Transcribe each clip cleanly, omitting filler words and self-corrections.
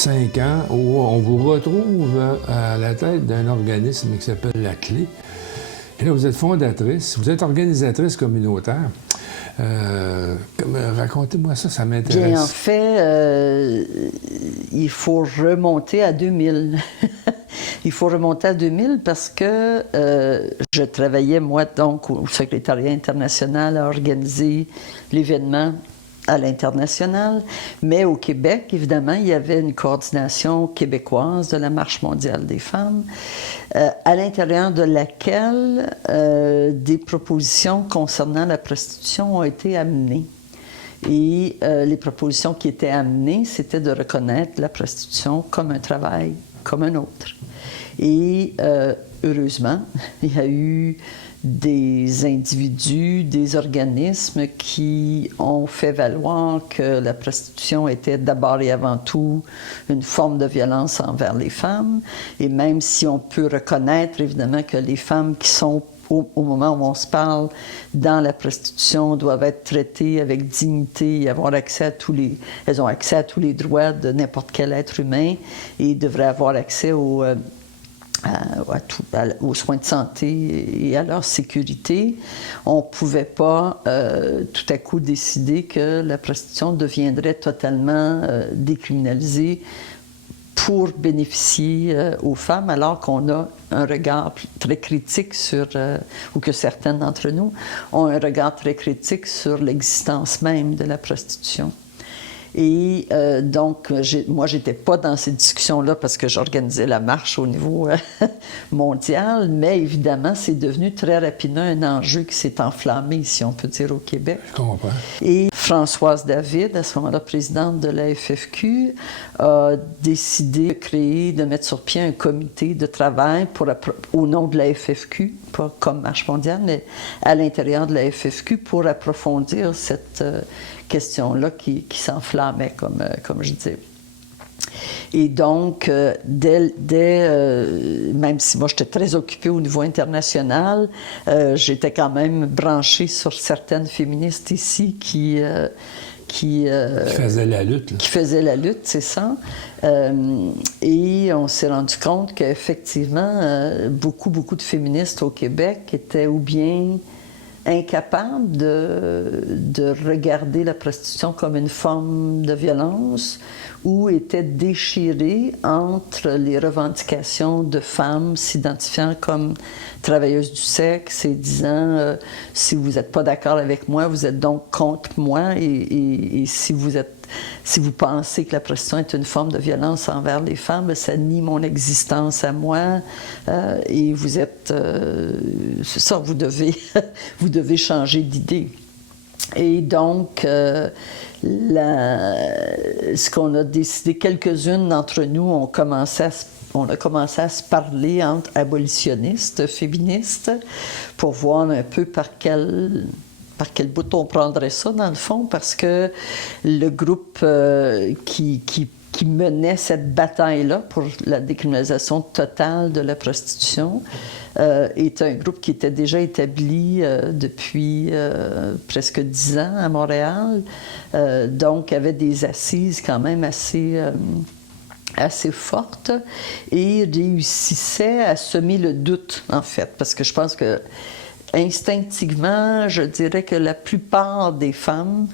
5 ans où on vous retrouve à la tête d'un organisme qui s'appelle La Clé. Et là, vous êtes fondatrice, vous êtes organisatrice communautaire. Racontez-moi ça, ça m'intéresse. Bien, en fait, il faut remonter à 2000. Il faut remonter à 2000 parce que je travaillais, moi, donc, au secrétariat international à organiser l'événement à l'international, mais au Québec, évidemment, il y avait une coordination québécoise de la Marche mondiale des femmes, à l'intérieur de laquelle des propositions concernant la prostitution ont été amenées. Et les propositions qui étaient amenées, c'était de reconnaître la prostitution comme un travail comme un autre. Et heureusement, il y a eu des individus, des organismes qui ont fait valoir que la prostitution était d'abord et avant tout une forme de violence envers les femmes. Et même si on peut reconnaître évidemment que les femmes qui sont au moment où on se parle dans la prostitution doivent être traitées avec dignité et avoir accès à elles ont accès à tous les droits de n'importe quel être humain et devraient avoir accès aux soins de santé et à leur sécurité. On ne pouvait pas tout à coup décider que la prostitution deviendrait totalement décriminalisée pour bénéficier aux femmes, alors qu'on a un regard très critique sur, ou que certaines d'entre nous ont un regard très critique sur l'existence même de la prostitution. Et donc, moi, je n'étais pas dans ces discussions-là parce que j'organisais la marche au niveau mondial, mais évidemment, c'est devenu très rapidement un enjeu qui s'est enflammé, si on peut dire, au Québec. Je comprends. Et Françoise David, à ce moment-là présidente de la FFQ, a décidé de mettre sur pied un comité de travail au nom de la FFQ, pas comme Marche mondiale, mais à l'intérieur de la FFQ pour approfondir cette question-là qui s'enflammait, comme je dis. Et donc, même si moi j'étais très occupée au niveau international, j'étais quand même branchée sur certaines féministes ici qui faisaient la lutte. Qui faisaient la lutte, c'est ça. Et on s'est rendu compte qu'effectivement, beaucoup de féministes au Québec étaient ou bien incapables de regarder la prostitution comme une forme de violence ou étaient déchirés entre les revendications de femmes s'identifiant comme travailleuses du sexe et disant si vous n'êtes pas d'accord avec moi, vous êtes donc contre moi et si vous pensez que la prostitution est une forme de violence envers les femmes, ça nie mon existence à moi et vous êtes... c'est ça, vous devez changer d'idée. Et donc, ce qu'on a décidé, quelques-unes d'entre nous on a commencé à se parler entre abolitionnistes, féministes, pour voir un peu par quel bout on prendrait ça, dans le fond, parce que le groupe qui menait cette bataille-là pour la décriminalisation totale de la prostitution est un groupe qui était déjà établi depuis presque 10 ans à Montréal, donc avait des assises quand même assez fortes et réussissait à semer le doute, en fait, parce que je pense que instinctivement, je dirais que la plupart des femmes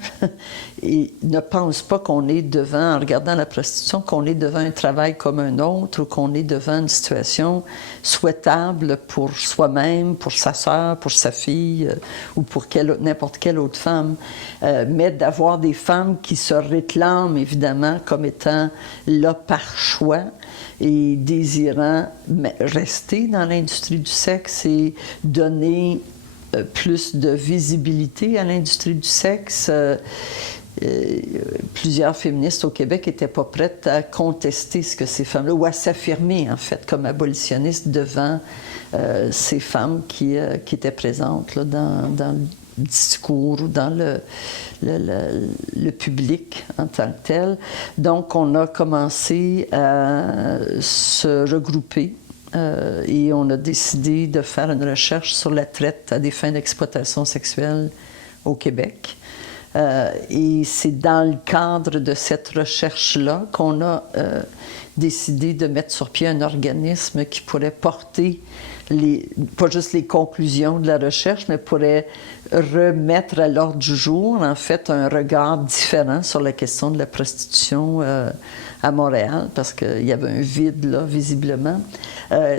ne pensent pas qu'on est devant, en regardant la prostitution, qu'on est devant un travail comme un autre ou qu'on est devant une situation souhaitable pour soi-même, pour sa sœur, pour sa fille ou pour n'importe quelle autre femme. Mais d'avoir des femmes qui se réclament, évidemment, comme étant là par choix, et désirant rester dans l'industrie du sexe et donner plus de visibilité à l'industrie du sexe. Plusieurs féministes au Québec n'étaient pas prêtes à contester ce que ces femmes-là, ou à s'affirmer, en fait, comme abolitionnistes devant ces femmes qui étaient présentes là, dans le discours ou dans le public en tant que tel. Donc, on a commencé à se regrouper et on a décidé de faire une recherche sur la traite à des fins d'exploitation sexuelle au Québec. Et c'est dans le cadre de cette recherche-là qu'on a décidé de mettre sur pied un organisme qui pourrait porter pas juste les conclusions de la recherche, mais pourrait remettre à l'ordre du jour, en fait, un regard différent sur la question de la prostitution à Montréal, parce qu'il y avait un vide, là, visiblement.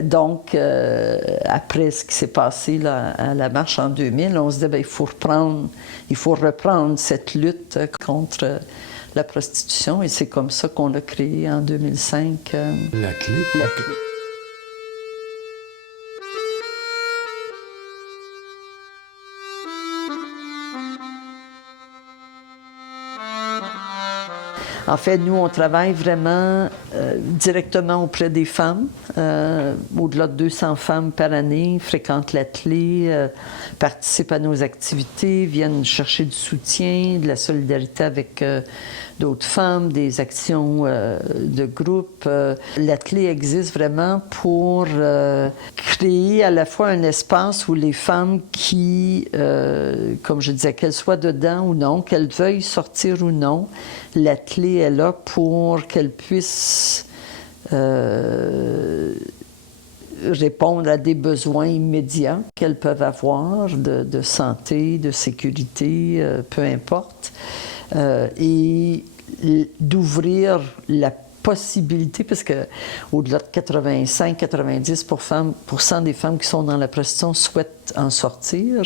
Donc, après ce qui s'est passé là, à la marche en 2000, on se dit, bien, il faut reprendre cette lutte contre la prostitution, et c'est comme ça qu'on a créé en 2005 La clé. La clé. En fait, nous, on travaille vraiment directement auprès des femmes. Au-delà de 200 femmes par année fréquentent l'atelier, participent à nos activités, viennent chercher du soutien, de la solidarité avec d'autres femmes, des actions de groupe. L'atelier existe vraiment pour créer à la fois un espace où les femmes qui, comme je disais, qu'elles soient dedans ou non, qu'elles veuillent sortir ou non, l'atelier est là pour qu'elles puissent répondre à des besoins immédiats qu'elles peuvent avoir de santé, de sécurité, peu importe, et d'ouvrir la possibilité, parce que au-delà de 85-90% des femmes qui sont dans la prostitution souhaitent en sortir.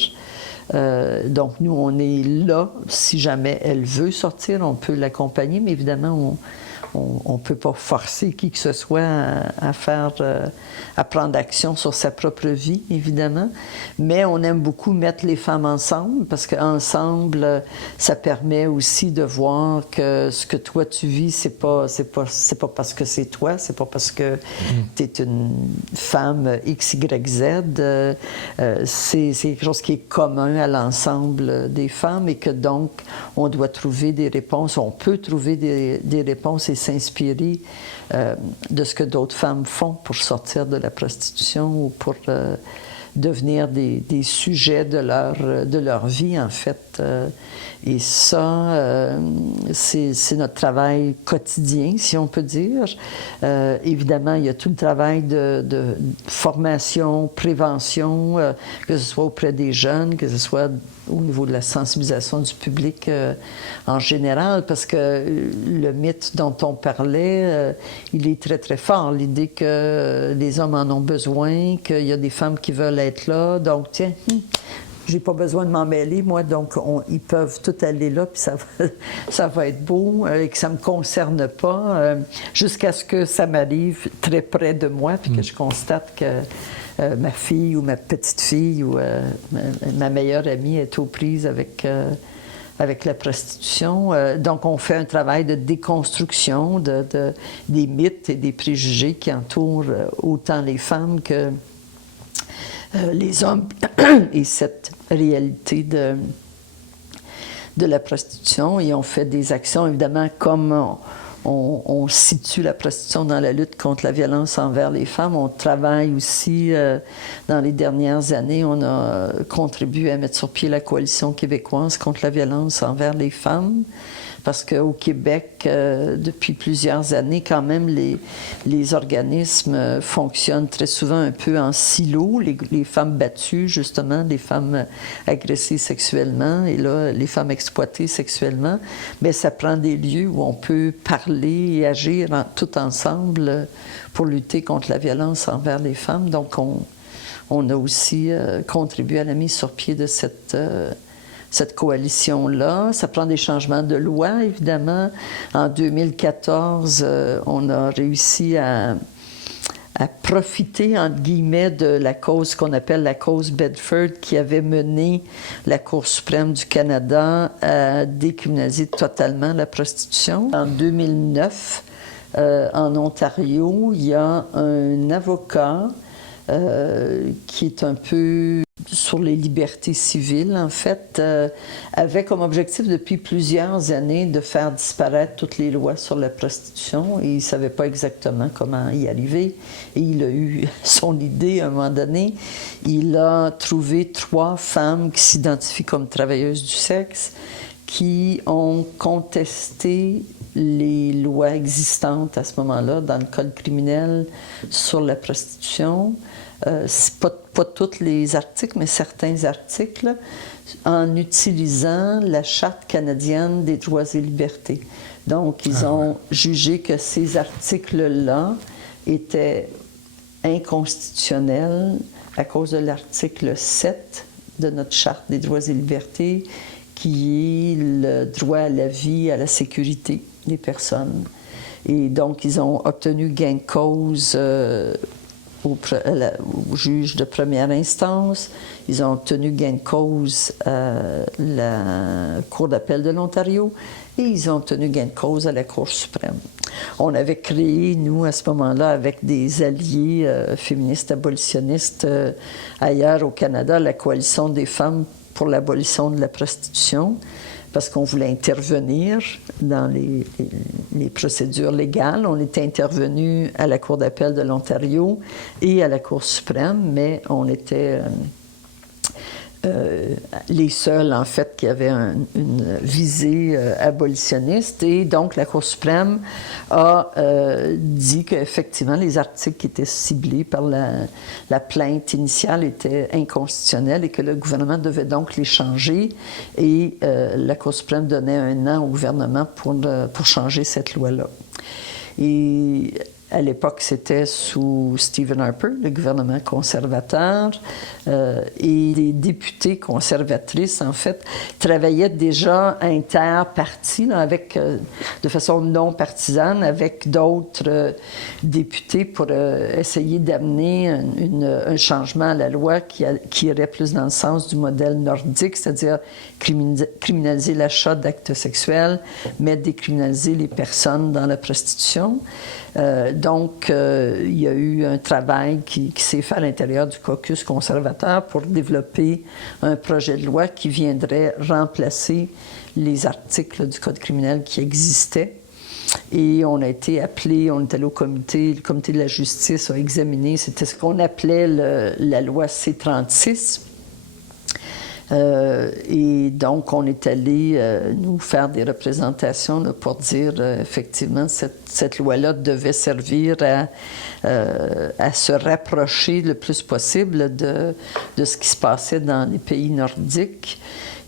Donc, nous, on est là. Si jamais elle veut sortir, on peut l'accompagner, mais évidemment, on ne peut pas forcer qui que ce soit à prendre action sur sa propre vie, évidemment. Mais on aime beaucoup mettre les femmes ensemble, parce qu'ensemble, ça permet aussi de voir que ce que toi tu vis, c'est pas parce que c'est toi, c'est pas parce que tu es une femme X, Y, Z. C'est quelque chose qui est commun à l'ensemble des femmes, et que donc, on doit trouver des réponses, on peut trouver des réponses et s'inspirer de ce que d'autres femmes font pour sortir de la prostitution ou pour devenir des sujets de leur vie, en fait. Et ça, c'est notre travail quotidien, si on peut dire. Évidemment, il y a tout le travail de formation, prévention, que ce soit auprès des jeunes, que ce soit au niveau de la sensibilisation du public en général, parce que le mythe dont on parlait, il est très, très fort. L'idée que les hommes en ont besoin, qu'il y a des femmes qui veulent être là, donc tiens, j'ai pas besoin de m'en mêler, moi, donc ils peuvent tout aller là, puis ça va être beau, et que ça me concerne pas, jusqu'à ce que ça m'arrive très près de moi, puis que je constate que ma fille ou ma petite-fille ou ma meilleure amie est aux prises avec la prostitution. Donc, on fait un travail de déconstruction des mythes et des préjugés qui entourent autant les femmes que les hommes et cette réalité de la prostitution. Et on fait des actions, évidemment, comme on situe la prostitution dans la lutte contre la violence envers les femmes. On travaille aussi, dans les dernières années, on a contribué à mettre sur pied la Coalition québécoise contre la violence envers les femmes. Parce qu'au Québec, depuis plusieurs années, quand même, les organismes fonctionnent très souvent un peu en silo. Les femmes battues, justement, les femmes agressées sexuellement, et là, les femmes exploitées sexuellement, bien, ça prend des lieux où on peut parler et agir tout ensemble pour lutter contre la violence envers les femmes. Donc, on a aussi contribué à la mise sur pied de cette coalition-là. Ça prend des changements de loi, évidemment. En 2014, on a réussi à profiter, entre guillemets, de la cause qu'on appelle la cause Bedford, qui avait mené la Cour suprême du Canada à décriminaliser totalement la prostitution. En 2009, en Ontario, il y a un avocat qui est un peu sur les libertés civiles, en fait, avait comme objectif depuis plusieurs années de faire disparaître toutes les lois sur la prostitution, et il ne savait pas exactement comment y arriver. Et il a eu son idée à un moment donné. Il a trouvé 3 femmes qui s'identifient comme travailleuses du sexe, qui ont contesté les lois existantes à ce moment-là dans le Code criminel sur la prostitution. C'est pas tous les articles, mais certains articles, en utilisant la Charte canadienne des droits et libertés. Donc, ils ont jugé que ces articles-là étaient inconstitutionnels à cause de l'article 7 de notre Charte des droits et libertés, qui est le droit à la vie, à la sécurité des personnes. Et donc, ils ont obtenu gain de cause au juge de première instance. Ils ont obtenu gain de cause à la Cour d'appel de l'Ontario et ils ont obtenu gain de cause à la Cour suprême. On avait créé, nous, à ce moment-là, avec des alliés féministes abolitionnistes ailleurs au Canada, la Coalition des femmes pour l'abolition de la prostitution, parce qu'on voulait intervenir dans les procédures légales. On était intervenu à la Cour d'appel de l'Ontario et à la Cour suprême, mais on était les seuls, en fait, qui avaient une visée abolitionniste. Et donc, la Cour suprême a dit qu'effectivement, les articles qui étaient ciblés par la plainte initiale étaient inconstitutionnels et que le gouvernement devait donc les changer. Et la Cour suprême donnait 1 an au gouvernement pour changer cette loi-là. Et à l'époque, c'était sous Stephen Harper, le gouvernement conservateur, et les députés conservatrices, en fait, travaillaient déjà interpartis, de façon non partisane, avec d'autres députés pour essayer d'amener un changement à la loi qui irait plus dans le sens du modèle nordique, c'est-à-dire criminaliser l'achat d'actes sexuels, mais décriminaliser les personnes dans la prostitution. Donc, il y a eu un travail qui s'est fait à l'intérieur du caucus conservateur pour développer un projet de loi qui viendrait remplacer les articles du Code criminel qui existaient. Et on a été appelé, on est allé au comité, le comité de la justice a examiné, c'était ce qu'on appelait la loi C-36. Et donc, on est allé nous faire des représentations là, pour dire effectivement cette loi-là devait servir à se rapprocher le plus possible de ce qui se passait dans les pays nordiques.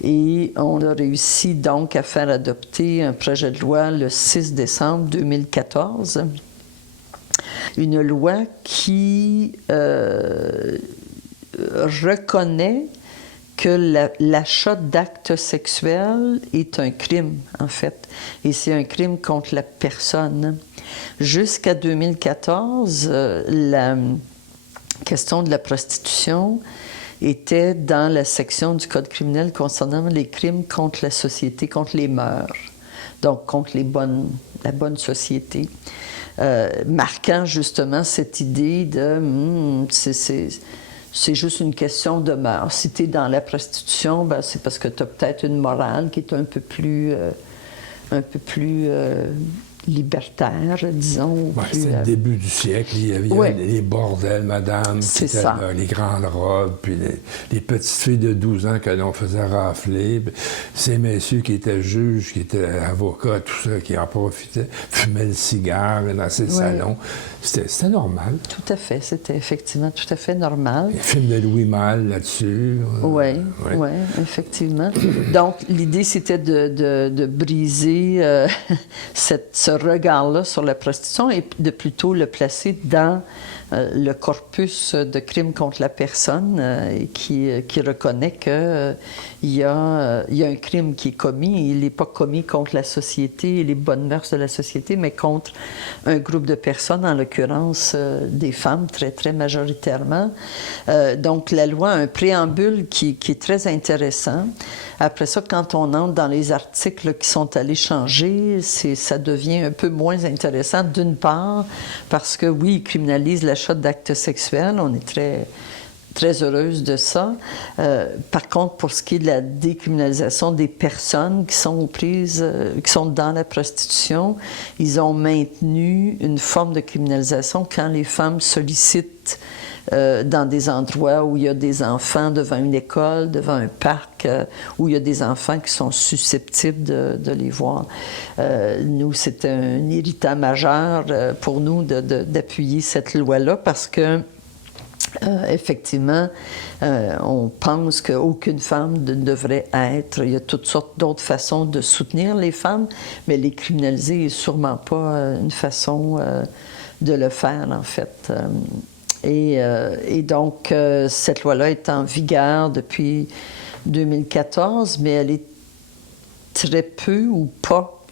Et on a réussi donc à faire adopter un projet de loi le 6 décembre 2014. Une loi qui reconnaît que l'achat d'actes sexuels est un crime, en fait, et c'est un crime contre la personne. Jusqu'à 2014, la question de la prostitution était dans la section du Code criminel concernant les crimes contre la société, contre les mœurs, donc contre la bonne société, marquant justement cette idée de c'est juste une question de mœurs. Si tu es dans la prostitution, ben, c'est parce que tu as peut-être une morale qui est un peu plus libertaire, disons. Ouais, c'était le début du siècle. Il y avait les bordels, madame, les grandes robes, puis les petites filles de 12 ans que l'on faisait rafler. Ces messieurs qui étaient juges, qui étaient avocats, tout ça, qui en profitaient, fumaient le cigare dans ces salons. C'était normal. Tout à fait. C'était effectivement tout à fait normal. Les films de Louis Malle là-dessus. Oui, effectivement. Donc, l'idée, c'était de briser ce regard-là sur la prostitution et de plutôt le placer dans le corpus de crimes contre la personne qui reconnaît qu'il y a un crime qui est commis. Il n'est pas commis contre la société et les bonnes mœurs de la société, mais contre un groupe de personnes, en l'occurrence des femmes, très, très majoritairement. Donc, la loi a un préambule qui est très intéressant. Après ça, quand on entre dans les articles qui sont allés changer, ça devient un peu moins intéressant, d'une part, parce que oui, il criminalise l'achat d'actes sexuels. On est très très heureuse de ça. Par contre, pour ce qui est de la décriminalisation des personnes qui sont prises, qui sont dans la prostitution, ils ont maintenu une forme de criminalisation quand les femmes sollicitent dans des endroits où il y a des enfants, devant une école, devant un parc, où il y a des enfants qui sont susceptibles de les voir. Nous, c'est un irritant majeur pour nous d'appuyer cette loi-là parce que effectivement, on pense qu'aucune femme ne devrait être. Il y a toutes sortes d'autres façons de soutenir les femmes, mais les criminaliser n'est sûrement pas une façon de le faire, en fait. Et donc, cette loi-là est en vigueur depuis 2014, mais elle est très peu ou pas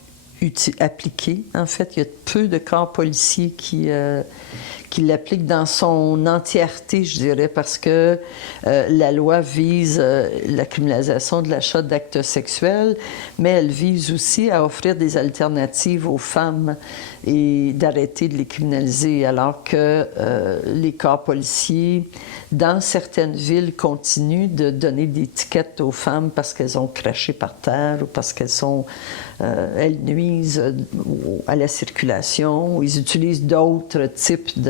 appliquée. En fait, il y a peu de corps policiers qui l'appliquent dans son entièreté, je dirais, parce que la loi vise la criminalisation de l'achat d'actes sexuels, mais elle vise aussi à offrir des alternatives aux femmes et d'arrêter de les criminaliser, alors que les corps policiers, dans certaines villes, continuent de donner des tickets aux femmes parce qu'elles ont craché par terre ou parce elles nuisent à la circulation, ou ils utilisent d'autres types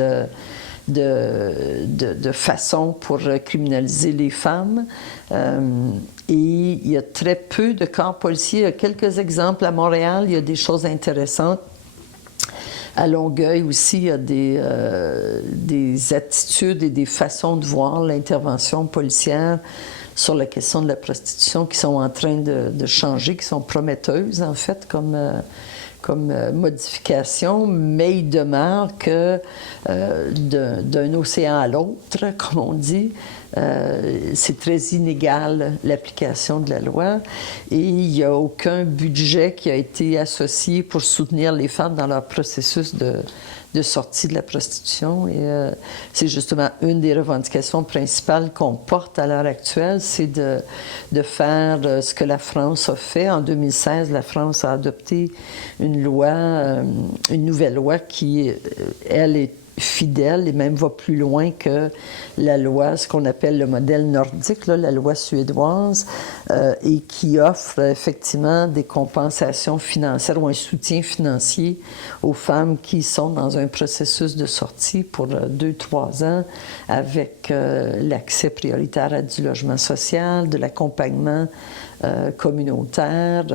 de façons pour criminaliser les femmes. Et il y a très peu de corps policiers. Il y a quelques exemples à Montréal, il y a des choses intéressantes. À Longueuil aussi, il y a des attitudes et des façons de voir l'intervention policière sur la question de la prostitution qui sont en train de changer, qui sont prometteuses, en fait, comme modification, mais il demeure que d'un océan à l'autre, comme on dit, c'est très inégal l'application de la loi et il n'y a aucun budget qui a été associé pour soutenir les femmes dans leur processus de sortie de la prostitution. Et c'est justement une des revendications principales qu'on porte à l'heure actuelle, c'est de faire ce que la France a fait. En 2016, la France a adopté une nouvelle loi qui, elle, est fidèle et même va plus loin que la loi, ce qu'on appelle le modèle nordique, là, la loi suédoise, et qui offre effectivement des compensations financières ou un soutien financier aux femmes qui sont dans un processus de sortie pour 2-3 ans avec l'accès prioritaire à du logement social, de l'accompagnement communautaire.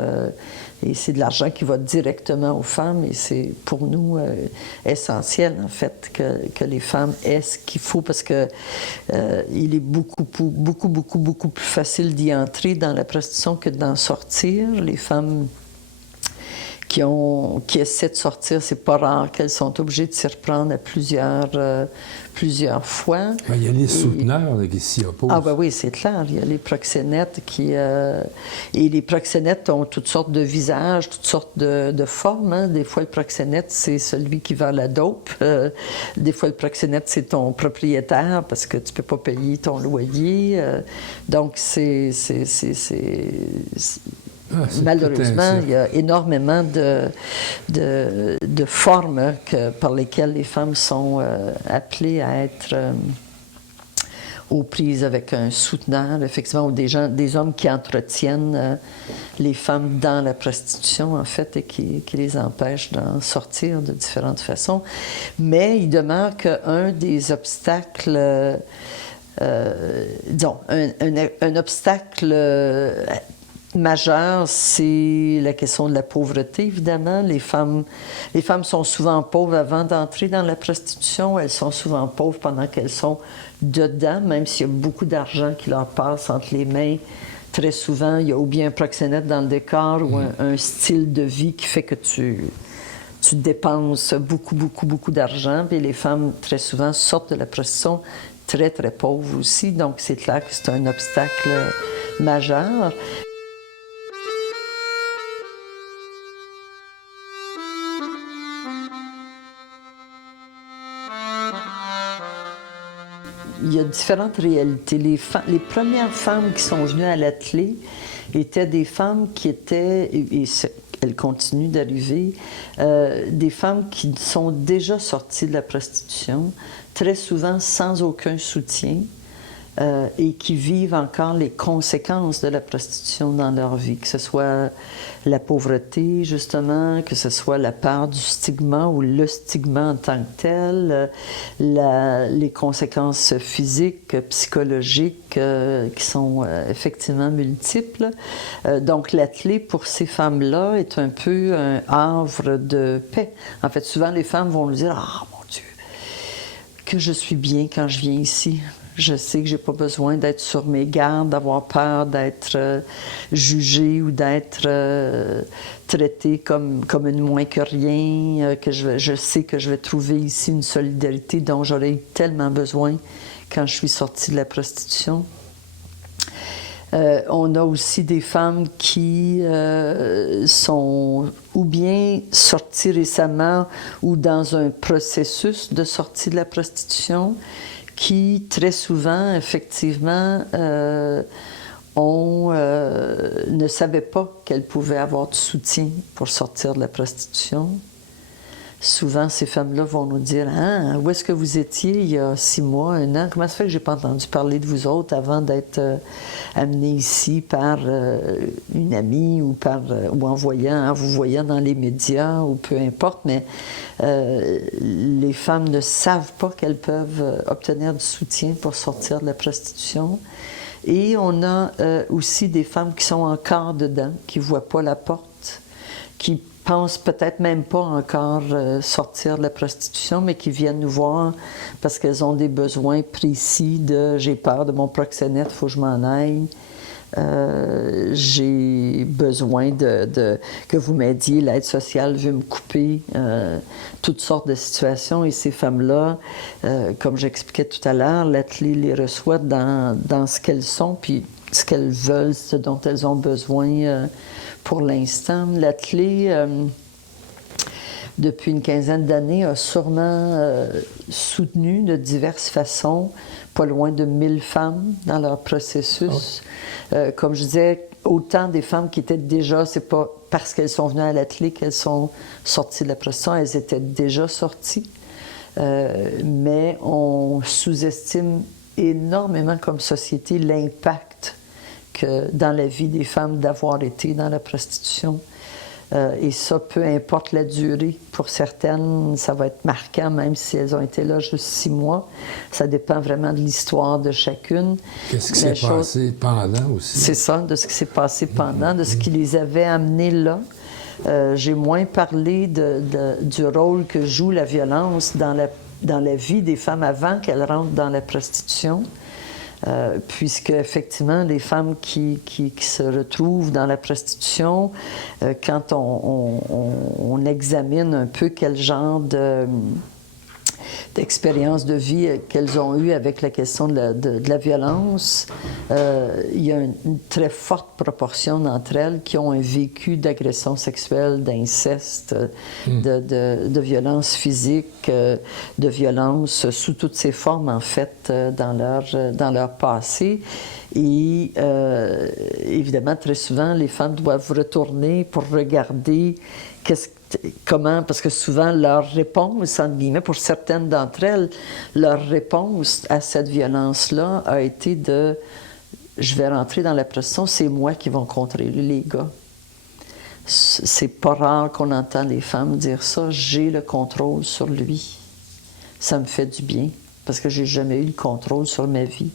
Et c'est de l'argent qui va directement aux femmes et c'est pour nous essentiel, en fait, que les femmes aient ce qu'il faut parce que il est beaucoup plus facile d'y entrer dans la prostitution que d'en sortir. Les femmes qui essaient de sortir, c'est pas rare qu'elles sont obligées de s'y reprendre à plusieurs fois. Ben, il y a les souteneurs qui s'y opposent. Ah ben oui, c'est clair. Il y a les proxénètes et les proxénètes ont toutes sortes de visages, toutes sortes de formes. Hein. Des fois, le proxénète, c'est celui qui vend la dope. Des fois, le proxénète, c'est ton propriétaire parce que tu peux pas payer ton loyer. Donc, malheureusement, il y a énormément de formes par lesquelles les femmes sont appelées à être aux prises avec un souteneur, effectivement, ou des hommes qui entretiennent les femmes dans la prostitution, en fait, et qui les empêchent d'en sortir de différentes façons. Mais il demeure qu'un des obstacles, disons, un obstacle majeur, c'est la question de la pauvreté, évidemment. Les femmes sont souvent pauvres avant d'entrer dans la prostitution. Elles sont souvent pauvres pendant qu'elles sont dedans, même s'il y a beaucoup d'argent qui leur passe entre les mains. Très souvent, il y a ou bien un proxénète dans le décor ou un style de vie qui fait que tu dépenses beaucoup d'argent. Et les femmes, très souvent, sortent de la prostitution très pauvres aussi. Donc, c'est clair que c'est un obstacle majeur. Il y a différentes réalités. Les premières femmes qui sont venues à l'atelier étaient des femmes qui étaient, et elles continuent d'arriver, des femmes qui sont déjà sorties de la prostitution, très souvent sans aucun soutien, et qui vivent encore les conséquences de la prostitution dans leur vie, que ce soit la pauvreté, justement, que ce soit la part du stigma ou le stigma en tant que tel, les conséquences physiques, psychologiques qui sont effectivement multiples. Donc, l'atelier pour ces femmes-là est un peu un havre de paix. En fait, souvent, les femmes vont nous dire « Ah, mon Dieu, que je suis bien quand je viens ici. Je sais que j'ai pas besoin d'être sur mes gardes, d'avoir peur d'être jugée ou d'être traitée comme une moins que rien, que je sais que je vais trouver ici une solidarité dont j'aurais eu tellement besoin quand je suis sortie de la prostitution. » On a aussi des femmes qui sont ou bien sorties récemment ou dans un processus de sortie de la prostitution, qui très souvent, effectivement, ne savaient pas qu'elles pouvaient avoir du soutien pour sortir de la prostitution. Souvent, ces femmes-là vont nous dire « Ah, où est-ce que vous étiez il y a 6 mois, 1 an? Comment ça fait que je n'ai pas entendu parler de vous autres avant d'être amenée ici par une amie ou en vous voyant dans les médias ou peu importe, mais les femmes ne savent pas qu'elles peuvent obtenir du soutien pour sortir de la prostitution. Et on a aussi des femmes qui sont encore dedans, qui ne voient pas la porte, qui pensent peut-être même pas encore sortir de la prostitution, mais qui viennent nous voir parce qu'elles ont des besoins précis de « j'ai peur de mon proxénète, il faut que je m'en aille ». J'ai besoin que vous m'aidiez, l'aide sociale veut me couper, toutes sortes de situations. Et ces femmes-là, comme j'expliquais tout à l'heure, l'atelier les reçoit dans ce qu'elles sont, puis ce qu'elles veulent, ce dont elles ont besoin pour l'instant. L'atelier, depuis une quinzaine d'années, a sûrement soutenu de diverses façons pas loin de 1000 femmes dans leur processus. Comme je disais, autant des femmes qui étaient déjà, c'est pas parce qu'elles sont venues à l'atelier qu'elles sont sorties de la prostitution, elles étaient déjà sorties. Mais on sous-estime énormément comme société l'impact que dans la vie des femmes d'avoir été dans la prostitution. Et ça, peu importe la durée. Pour certaines, ça va être marquant, même si elles ont été là juste 6 mois. Ça dépend vraiment de l'histoire de chacune. Qu'est-ce qui s'est passé pendant aussi? C'est ça, de ce qui s'est passé pendant, de ce qui les avait amenées là. J'ai moins parlé du rôle que joue la violence dans la vie des femmes avant qu'elles rentrent dans la prostitution. Puisque effectivement, les femmes qui se retrouvent dans la prostitution, quand on examine un peu quel genre d'expérience de vie qu'elles ont eue avec la question de la violence, il y a une très forte proportion d'entre elles qui ont un vécu d'agression sexuelle, d'inceste, de violence physique, de violence sous toutes ses formes, en fait, dans leur passé. Et évidemment, très souvent, les femmes doivent retourner pour regarder comment, parce que souvent leur réponse, entre guillemets, pour certaines d'entre elles, leur réponse à cette violence-là a été de « je vais rentrer dans la prostitution, c'est moi qui vais contrôler les gars ». C'est pas rare qu'on entend les femmes dire ça, « j'ai le contrôle sur lui ». Ça me fait du bien, parce que j'ai jamais eu le contrôle sur ma vie.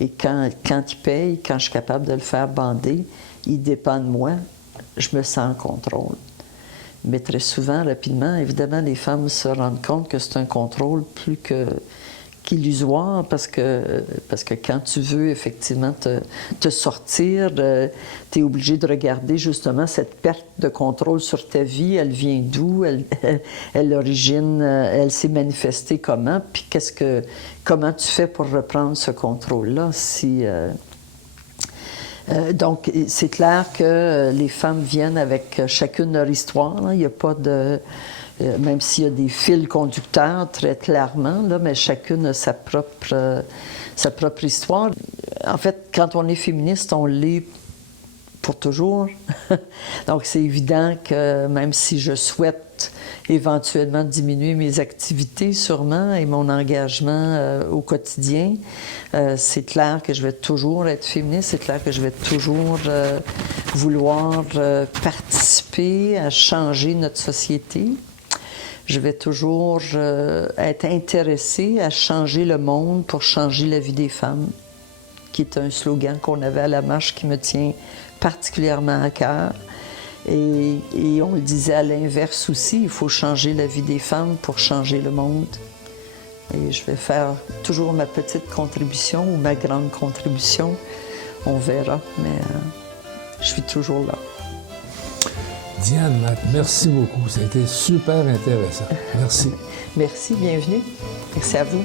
Et quand il paye, quand je suis capable de le faire bander, il dépend de moi, je me sens en contrôle. Mais très souvent, rapidement, évidemment, les femmes se rendent compte que c'est un contrôle plus qu'illusoire, parce que quand tu veux effectivement te sortir, tu es obligé de regarder justement cette perte de contrôle sur ta vie, elle vient d'où, elle s'est manifestée comment, puis comment tu fais pour reprendre ce contrôle-là donc, c'est clair que les femmes viennent avec chacune leur histoire. Là. Il n'y a pas de... même s'il y a des fils conducteurs, très clairement, là, mais chacune a sa propre histoire. En fait, quand on est féministe, on l'est pour toujours. Donc, c'est évident que même si je souhaite peut-être éventuellement diminuer mes activités sûrement et mon engagement au quotidien. C'est clair que je vais toujours être féministe, c'est clair que je vais toujours vouloir participer à changer notre société. Je vais toujours être intéressée à changer le monde pour changer la vie des femmes, qui est un slogan qu'on avait à la marche qui me tient particulièrement à cœur. Et on le disait à l'inverse aussi, il faut changer la vie des femmes pour changer le monde. Et je vais faire toujours ma petite contribution ou ma grande contribution. On verra, mais je suis toujours là. Diane Matt, merci beaucoup. Ça a été super intéressant. Merci. Merci, bienvenue. Merci à vous.